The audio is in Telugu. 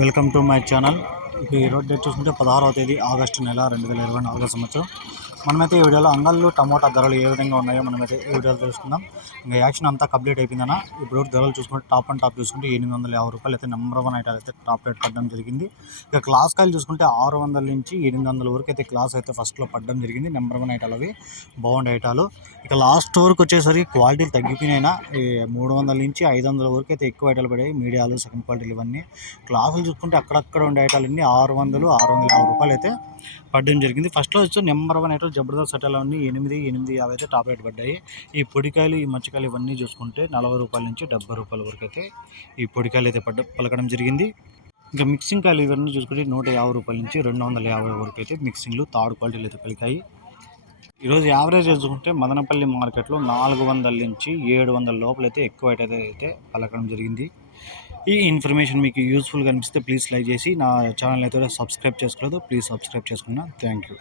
Welcome to my channel. ఇక ఈరోజు డేట్ చూసుకుంటే పదహారవ తేదీ ఆగస్టు నెల రెండు వేల ఇరవై నాలుగో సంవత్సరం. మనమైతే ఈ వీడియోలో అంగళ్ళు టమోటా ధరలు ఏ విధంగా ఉన్నాయో మనమైతే ఈ వీడియోలో తెలుసుకుందాం. ఇంకా యాక్షన్ అంతా కంప్లీట్ అయిపోయిందన్న ఇప్పుడు ధరలు చూసుకుంటే టాప్ అండ్ టాప్ చూసుకుంటే ఎనిమిది వందల యాభై రూపాయలు అయితే నెంబర్ వన్ ఐటాలు అయితే టాప్ రేట్ పడడం జరిగింది. ఇక క్లాస్ కాయలు చూసుకుంటే ఆరు వందల నుంచి ఎనిమిది వందల వరకు అయితే క్లాస్ అయితే ఫస్ట్లో పడడం జరిగింది. నెంబర్ వన్ ఐటాలు అవి బాగుండే ఐటాలు ఇక లాస్ట్ వరకు వచ్చేసరికి క్వాలిటీలు తగ్గిపోయినాయినా మూడు వందల నుంచి ఐదు వందల వరకు అయితే ఎక్కువ ఐటాలు పడాయి. మీడియాలు సెకండ్ క్వాలిటీలు ఇవన్నీ. క్లాసులు చూసుకుంటే అక్కడక్కడ ఉండే ఐటాలు అన్నీ ఆరు వందలు ఆరు వందల యాభై రూపాయలు అయితే పడడం జరిగింది. ఫస్ట్లో వచ్చి నెంబర్ వన్ ఐటాలు జబర్దస్త్ ఐటాలు అన్నీ ఎనిమిది ఎనిమిది యాభై అయితే టాప్ రేట్ పడ్డాయి. ఈ పొడికాయలు ఈ మచ్చకాయలు ఇవన్నీ చూసుకుంటే నలభై రూపాయల నుంచి డెబ్బై రూపాయల వరకు అయితే ఈ పొడికాయలు అయితే పడ్డ పలకడం జరిగింది. ఇంకా మిక్సింగ్ కాయలు ఇవన్నీ చూసుకుంటే నూట యాభై రూపాయల నుంచి రెండు వందల యాభై వరకు అయితే మిక్సింగ్లు థర్డ్ క్వాలిటీలు అయితే పలికాయి. ఈరోజు యావరేజ్ చూసుకుంటే మదనపల్లి మార్కెట్లో నాలుగు వందల నుంచి ఏడు వందల లోపల అయితే ఎక్కువ అయితే అయితే పలకడం జరిగింది. ఈ ఇన్ఫర్మేషన్ మీకు యూస్ఫుల్గా అనిపిస్తే ప్లీజ్ లైక్ చేసి నా ఛానల్ అయితే సబ్స్క్రైబ్ చేసుకోలేదు ప్లీజ్ సబ్స్క్రైబ్ చేసుకున్నా. Thank you.